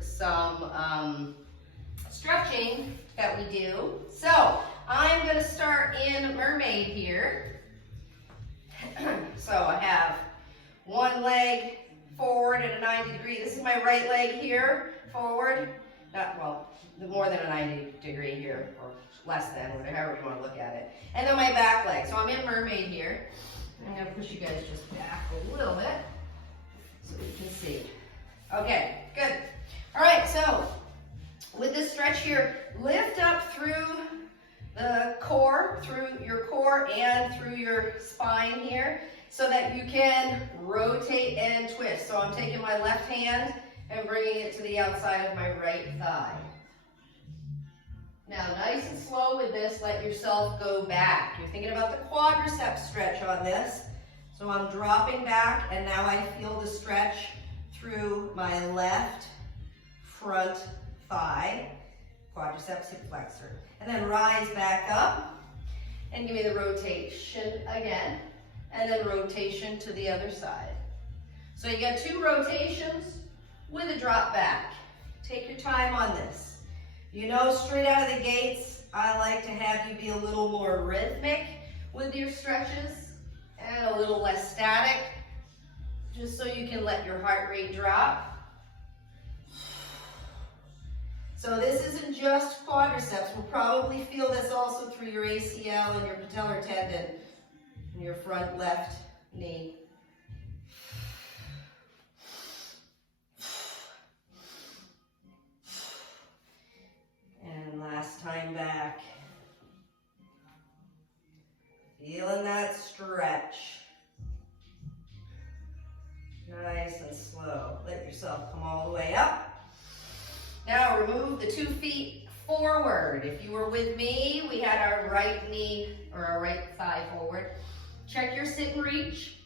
some stretching that we do. So I'm going to start in Mermaid here. So I have one leg forward at a 90 degree. This is my right leg here, forward. More than a 90 degree here, or less than, whatever you want to look at it. And then my back leg. So I'm in Mermaid here. I'm going to push you guys just back a little bit so you can see. Okay, good. All right, so with this stretch here, lift up through the core, through your core and through your spine here so that you can rotate and twist. So I'm taking my left hand and bringing it to the outside of my right thigh. Now, nice and slow with this, let yourself go back. You're thinking about the quadriceps stretch on this. So I'm dropping back, and now I feel the stretch through my left front thigh, quadriceps hip flexor. And then rise back up, and give me the rotation again, and then rotation to the other side. So you got 2 rotations with a drop back. Take your time on this. You know, straight out of the gates, I like to have you be a little more rhythmic with your stretches and a little less static, just so you can let your heart rate drop. So this isn't just quadriceps. We'll probably feel this also through your ACL and your patellar tendon and your front left knee. And last time back. Feeling that stretch. Nice and slow. Let yourself come all the way up. Now remove the 2 feet forward. If you were with me, we had our right knee or our right thigh forward. Check your sit and reach.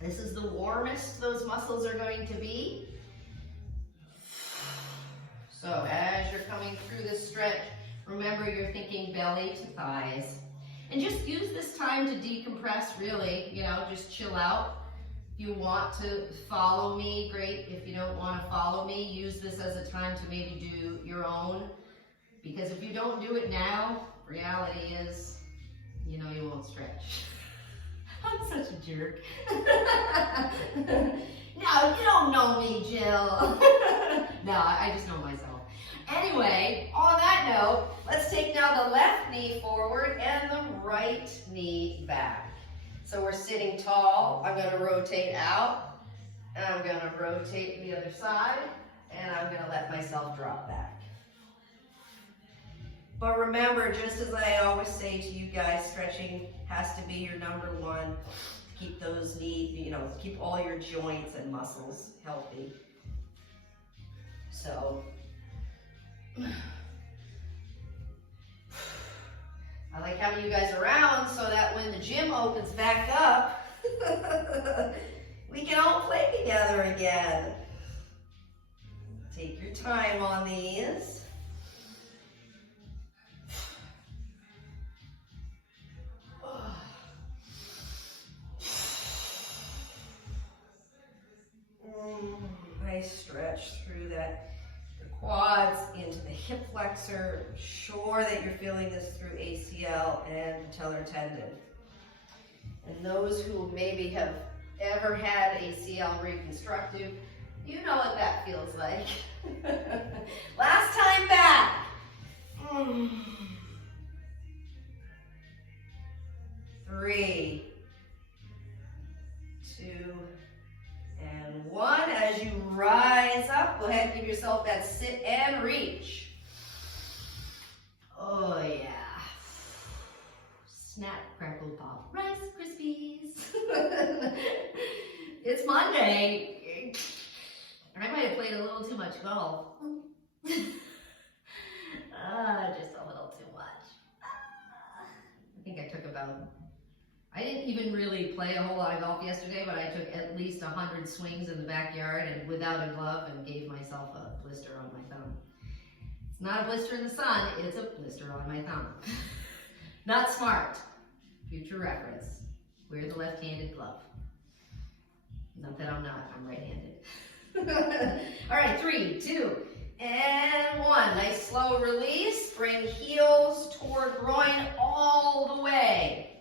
This is the warmest those muscles are going to be. So as you're coming through this stretch, remember you're thinking belly to thighs. And just use this time to decompress, really, you know, just chill out. If you want to follow me, great. If you don't want to follow me, use this as a time to maybe do your own. Because if you don't do it now, reality is, you know, you won't stretch. I'm such a jerk. No, you don't know me, Jill. No, I just know myself. Anyway, on that note, let's take now the left knee forward and the right knee back. So we're sitting tall. I'm going to rotate out, and I'm going to rotate to the other side, and I'm going to let myself drop back. But remember, just as I always say to you guys, stretching has to be your #1. Keep those knees, you know, keep all your joints and muscles healthy. So, I like having you guys around so that when the gym opens back up, we can all play together again. Take your time on these. Nice stretch through that, the quads into the hip flexor. Sure that you're feeling this through ACL and patellar tendon. And those who maybe have ever had ACL reconstructive, you know what that feels like. Last time back. 3, 2, and 1. As you rise up, go ahead and give yourself that sit and reach. Oh yeah. Snap, crackle, pop, Rice Krispies. It's Monday. I might have played a little too much golf. Just a little too much. I think I took I didn't even really play a whole lot of golf yesterday, but I took at least 100 swings in the backyard and without a glove and gave myself a blister on my thumb. It's not a blister in the sun, it's a blister on my thumb. Not smart. Future reference. Wear the left-handed glove. Not that I'm not, I'm right-handed. All right, 3, 2, and 1. Nice slow release. Bring heels toward groin all the way.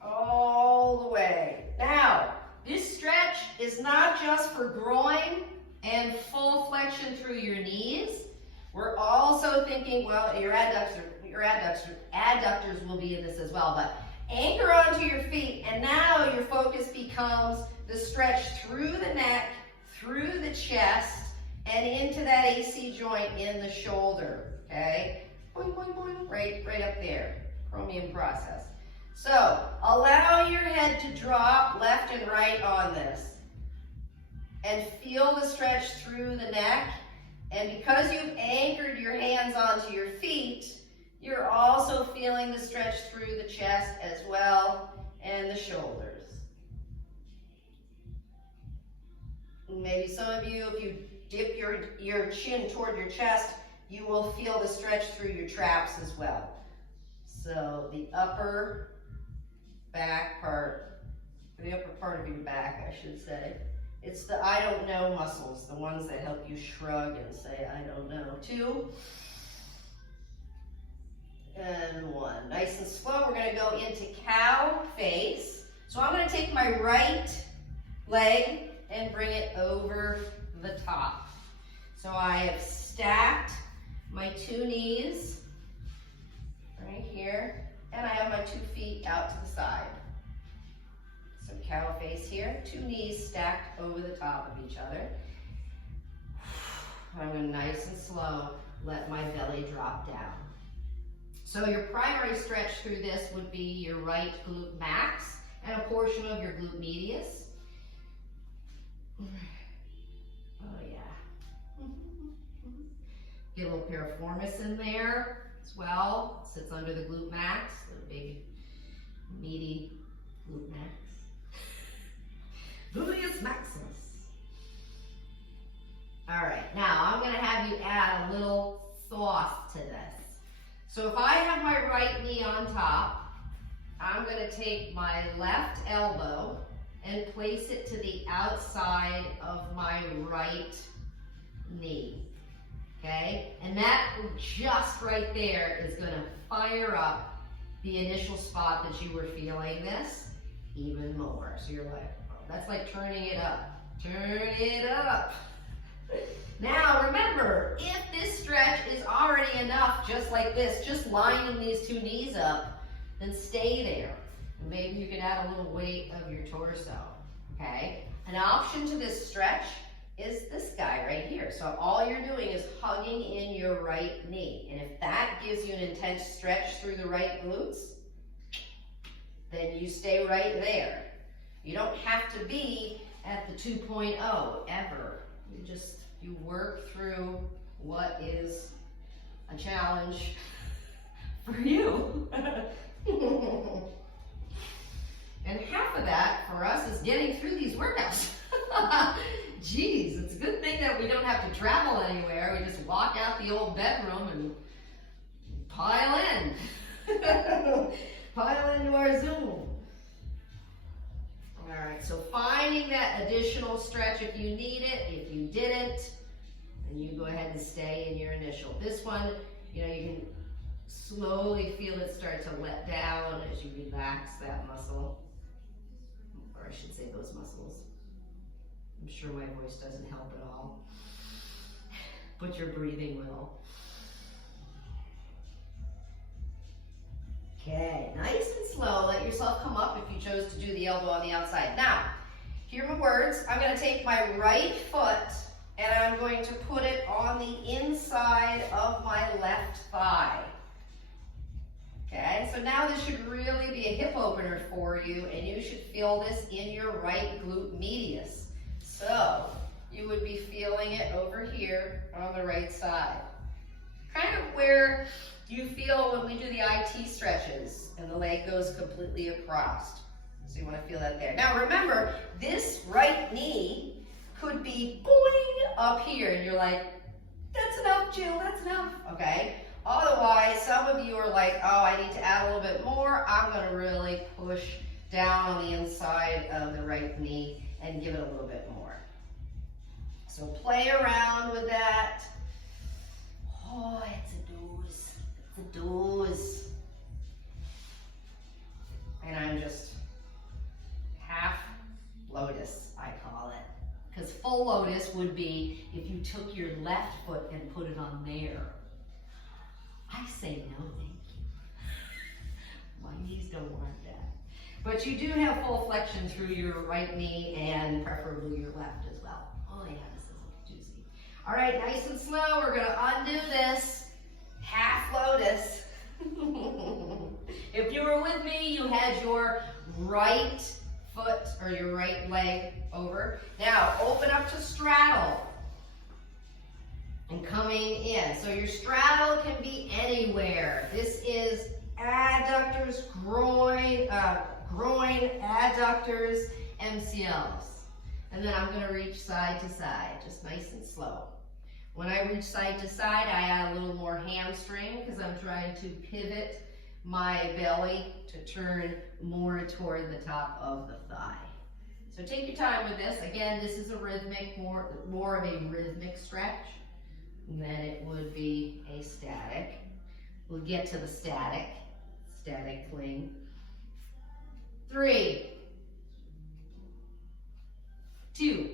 All the way. Now, this stretch is not just for groin and full flexion through your knees. We're also thinking, well, your adductors will be in this as well, but anchor onto your feet, and now your focus becomes the stretch through the neck, through the chest, and into that AC joint in the shoulder, okay? Boing, boing, boing, right up there, chromium process. So, allow your head to drop left and right on this, and feel the stretch through the neck, and because you've anchored your hands onto your feet, you're also feeling the stretch through the chest as well, and the shoulders. Maybe some of you, if you dip your chin toward your chest, you will feel the stretch through your traps as well. So the upper back part, the upper part of your back, I should say. It's the I don't know muscles, the ones that help you shrug and say, I don't know. 2, and 1. Nice and slow, we're gonna go into cow face. So I'm gonna take my right leg and bring it over the top. So I have stacked my 2 knees right here, and I have my 2 feet out to the side. So cow face here, 2 knees stacked over the top of each other. I'm going to nice and slow let my belly drop down. So your primary stretch through this would be your right glute max and a portion of your glute medius. Oh yeah. Get a little piriformis in there as well. Sits under the glute max, the big meaty glute max. Gluteus maximus. All right, now I'm gonna have you add a little sauce to this. So if I have my right knee on top, I'm gonna take my left elbow and place it to the outside of my right knee, okay? And that just right there is gonna fire up the initial spot that you were feeling this even more. So you're like, oh, that's like turning it up. Turn it up. Now remember, if this stretch is already enough, just like this, just lining these 2 knees up, then stay there. And maybe you can add a little weight of your torso, okay? An option to this stretch is this guy right here. So all you're doing is hugging in your right knee. And if that gives you an intense stretch through the right glutes, then you stay right there. You don't have to be at the 2.0 ever. You work through what is a challenge for you. And half of that for us is getting through these workouts. Geez, it's a good thing that we don't have to travel anywhere. We just walk out the old bedroom and pile in. Pile into our Zoom. All right, so finding that additional stretch if you need it. If you didn't, then you go ahead and stay in your initial. This one, you can slowly feel it start to let down as you relax that muscle. Or I should say those muscles. I'm sure my voice doesn't help at all, but your breathing will. Okay, nice and slow. Let yourself come up if you chose to do the elbow on the outside. Now, hear my words. I'm going to take my right foot and I'm going to put it on the inside of my left thigh. Okay, so now this should really be a hip opener for you, and you should feel this in your right glute medius. So you would be feeling it over here on the right side. Kind of where you feel when we do the IT stretches and the leg goes completely across. So you want to feel that there. Now remember, this right knee could be boing up here, and you're like, that's enough, Jill, that's enough, okay? Otherwise, some of you are like, oh, I need to add a little bit more. I'm going to really push down on the inside of the right knee and give it a little bit more. So play around with that. Oh, it's a doze. It's a doze. And I'm just half lotus, I call it. Because full lotus would be if you took your left foot and put it on there. I say no, thank you. My knees don't want that. But you do have full flexion through your right knee and preferably your left as well. Oh yeah, this is a doozy. All right, nice and slow. We're gonna undo this half lotus. If you were with me, you had your right foot or your right leg over. Now open up to straddle and coming in. So your straddle can be anywhere. This is adductors, groin, adductors, MCLs. And then I'm going to reach side to side, just nice and slow. When I reach side to side, I add a little more hamstring because I'm trying to pivot my belly to turn more toward the top of the thigh. So take your time with this. Again, this is a rhythmic, more of a rhythmic stretch than it would be a static. We'll get to the static cling. 3, 2,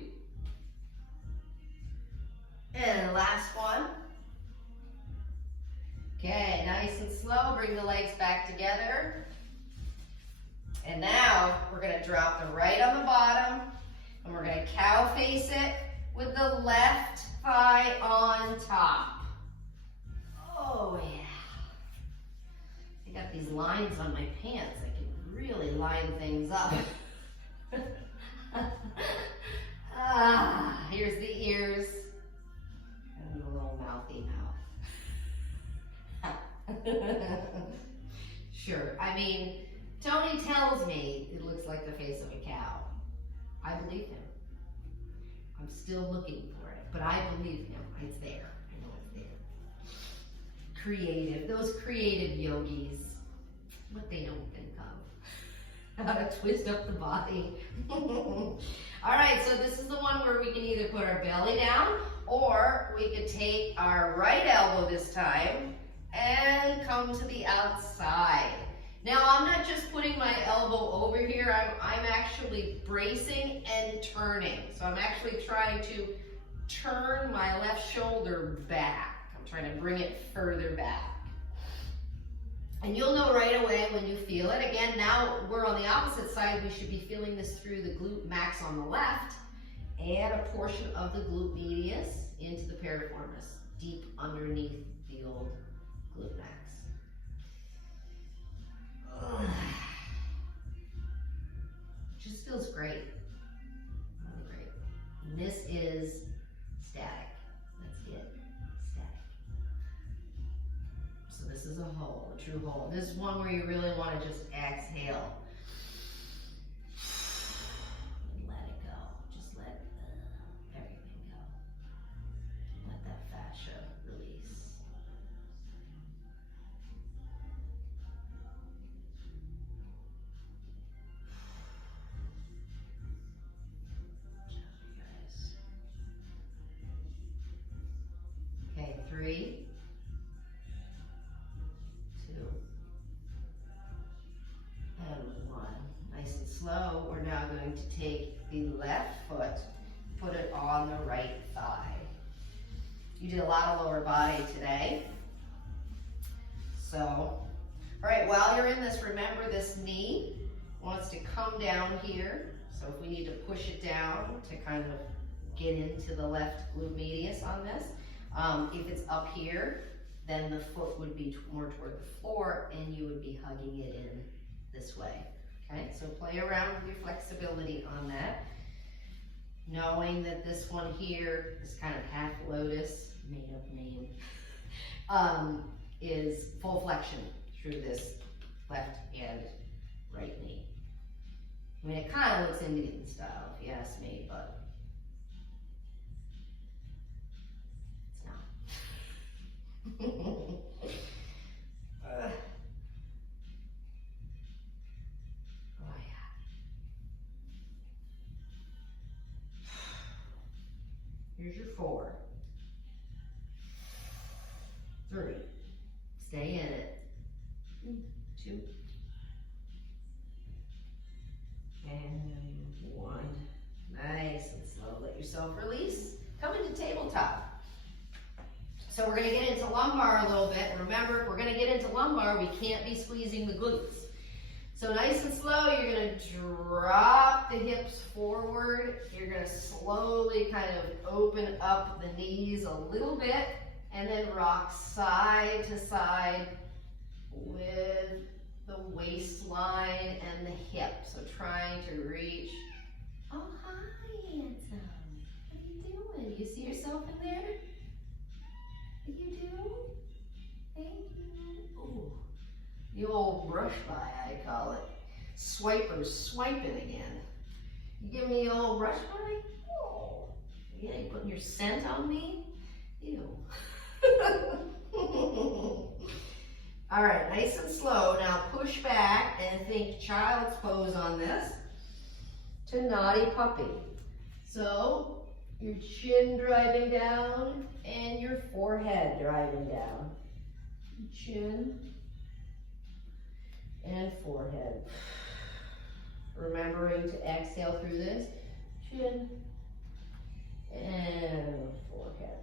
and last one. Okay, nice and slow, bring the legs back together. And now we're gonna drop the right on the bottom and we're gonna cow face it with the left thigh on top. Oh yeah. I got these lines on my pants. I can really line things up. Here's the ears and the little mouthy mouth. Sure, I mean, Tony tells me it looks like the face of a cow. I believe him. I'm still looking for it, but I believe him. It's there. I know it's there. Creative. Those creative yogis, what they don't think of. How to twist up the body. All right, so this is the one where we can either put our belly down or we could take our right elbow this time and come to the outside. Now, I'm not just putting my elbow over here, I'm actually bracing and turning. So I'm actually trying to turn my left shoulder back. I'm trying to bring it further back. And you'll know right away when you feel it. Again, now we're on the opposite side. We should be feeling this through the glute max on the left and a portion of the glute medius into the piriformis, deep underneath the old glute max. Just feels great. Really great. And this is static. That's it. Static. So this is a hold, a true hold. This is one where you really want to just exhale. And let it go. Just let everything go. Let that fascia release. Okay, 3, 2, and 1. Nice and slow. We're now going to take the left foot, put it on the right thigh. You did a lot of lower body today. So, all right, while you're in this, remember this knee wants to come down here. So if we need to push it down to kind of get into the left glute medius on this. If it's up here, then the foot would be more toward the floor and you would be hugging it in this way. Okay, so play around with your flexibility on that. Knowing that this one here is kind of half lotus, made up name, is full flexion through this left and right knee. I mean, it kind of looks Indian style, if you ask me, but it's not. Oh yeah. Here's your So we're gonna get into lumbar a little bit. Remember, if we're gonna get into lumbar, we can't be squeezing the glutes. So nice and slow, you're gonna drop the hips forward. You're gonna slowly kind of open up the knees a little bit and then rock side to side with the waistline and the hip. So trying to reach. Oh, hi, handsome. What are you doing? You see yourself in there? You do? Thank you. Ooh. The old brush by, I call it. Swipers swiping again. You give me the old brush by? Oh. Yeah, you putting your scent on me? Ew. All right, nice and slow. Now push back and think child's pose on this to naughty puppy. So your chin driving down and your forehead driving down. Chin and forehead. Remembering to exhale through this. Chin and forehead.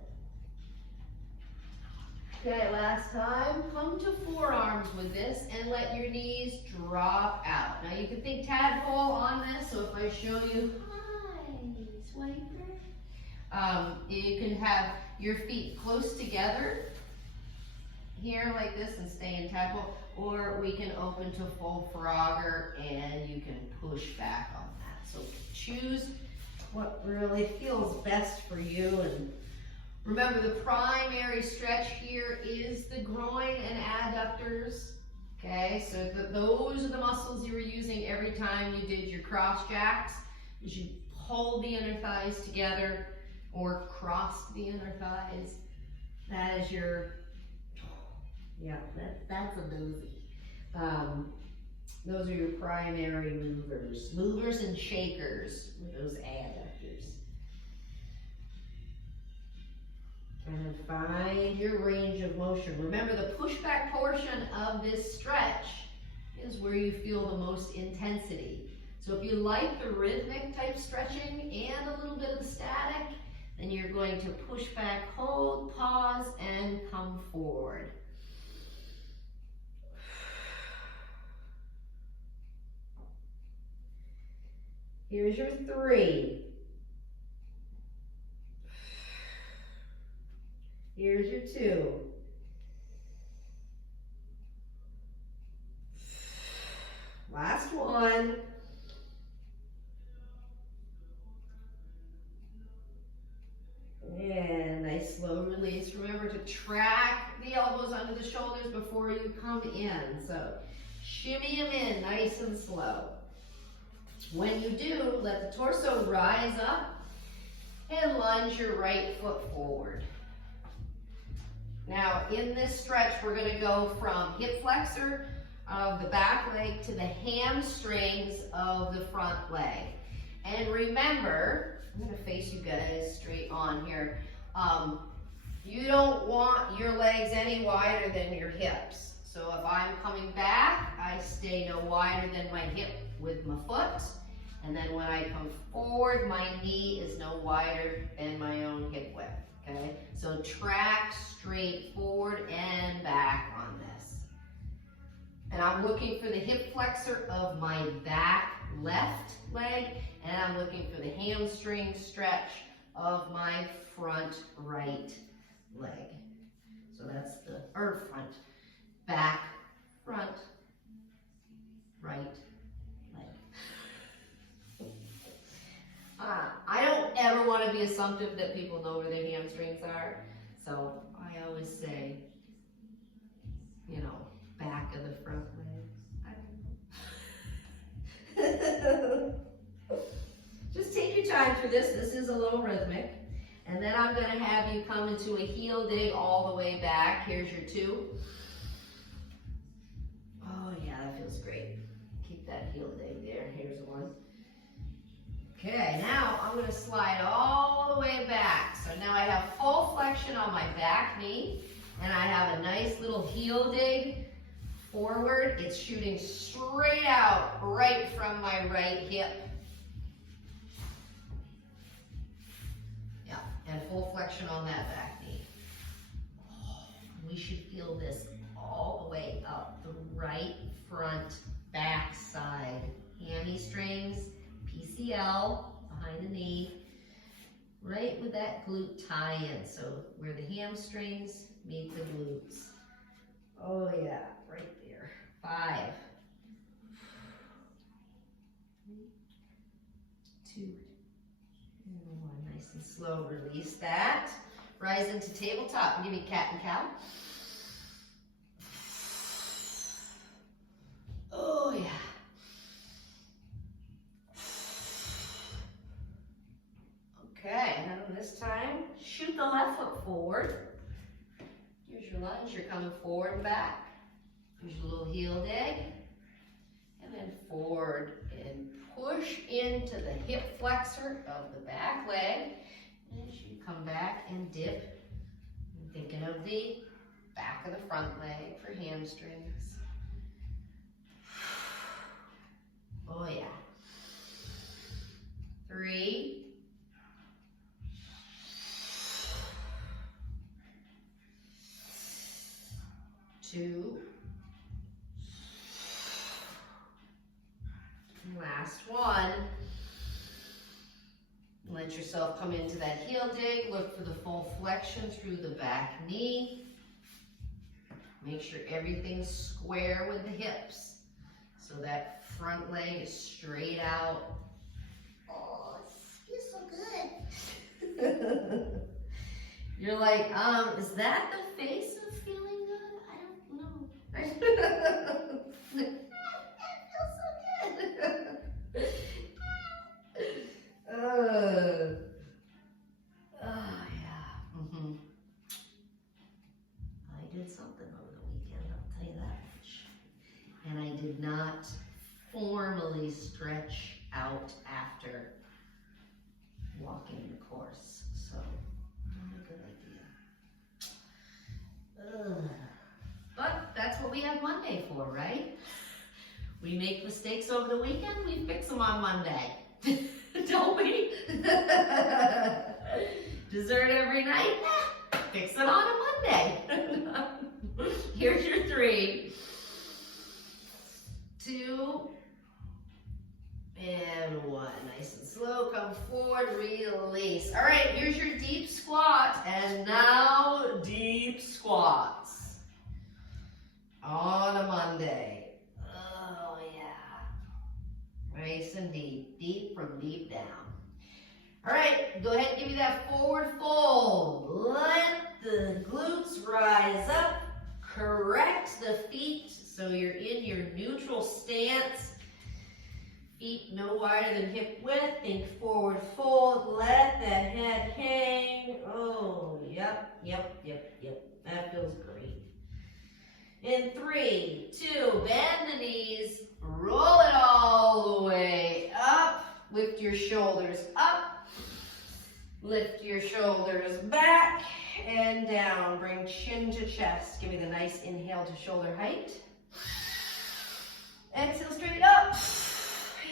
Okay, last time. Come to forearms with this and let your knees drop out. Now you can think tadpole on this, so if I show you, hi, swiper. You can have your feet close together here like this and stay in tadpole, or we can open to full frogger and you can push back on that. So choose what really feels best for you. And remember, the primary stretch here is the groin and adductors. Okay, so those are the muscles you were using every time you did your cross jacks. You should hold the inner thighs together or cross the inner thighs. That is your, yeah, that's a doozy. Those are your primary movers. Movers and shakers with those adductors. And find your range of motion. Remember, the pushback portion of this stretch is where you feel the most intensity. So if you like the rhythmic type stretching and a little bit of the static, then you're going to push back, hold, pause, and come forward. Here's your 3. Here's your 2. Last one. And nice slow release. Remember to track the elbows under the shoulders before you come in. So shimmy them in nice and slow. When you do, let the torso rise up and lunge your right foot forward. Now, in this stretch, we're going to go from hip flexor of the back leg to the hamstrings of the front leg. And remember, I'm going to face you guys straight on here. You don't want your legs any wider than your hips. So if I'm coming back, I stay no wider than my hip with my foot. And then when I come forward, my knee is no wider than my own hip width. Okay, so track straight forward and back on this. And I'm looking for the hip flexor of my back left leg, and I'm looking for the hamstring stretch of my front right leg. So that's the front, back, front, right leg. I don't ever want to be assumptive that people know where their hamstrings are. So I always say, you know, back of the front leg. Just take your time for this. This is a little rhythmic. And then I'm going to have you come into a heel dig all the way back. Here's your 2. Oh yeah, that feels great. Keep that heel dig there. Here's 1. Okay, now I'm going to slide all the way back. So now I have full flexion on my back knee, and I have a nice little heel dig forward. It's shooting straight out right from my right hip. Yeah, and full flexion on that back knee. we should feel this all the way up the right front back side. Hammy strings, PCL, behind the knee, right with that glute tie-in. So where the hamstrings meet the glutes. Oh yeah, right there. 5, 2, and 1. Nice and slow. Release that. Rise into tabletop. Give me cat and cow. Oh yeah. Okay, now this time, shoot the left foot forward. Here's your lunge. You're coming forward and back. Here's your little heel dig. And then forward and push into the hip flexor of the back leg. As you come back and dip. I'm thinking of the back of the front leg for hamstrings. Oh yeah. 3, 2, and last one. Let yourself come into that heel dig. Look for the full flexion through the back knee. Make sure everything's square with the hips. So that front leg is straight out. Oh, it feels so good. You're like, is that the face of feeling good? I don't know. That feels so good. Yeah. I did something over the weekend, I'll tell you that much. And I did not formally stretch out after walking the course. So, not a good idea. But that's what we have Monday for, right? We make mistakes over the weekend, we fix them on Monday. Don't we? Dessert every night? Fix it on a Monday. Here's your 3, 2, and 1. Nice and slow. Come forward, release. All right, here's your deep squat. And now deep squats on a Monday. Oh, yeah. Nice and deep. Deep from deep down. All right, go ahead and give me that forward fold. Let the glutes rise up. Correct the feet so you're in your neutral stance. Feet no wider than hip width. Think forward fold. Let the head hang. Oh, yep. That feels great. In 3, 2, bend the knees. Roll it all the way up. Lift your shoulders up. Lift your shoulders back and down. Bring chin to chest. Give me the nice inhale to shoulder height. Exhale straight up.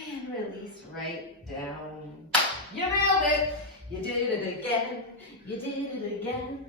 And release right down. You nailed it. You did it again. You did it again.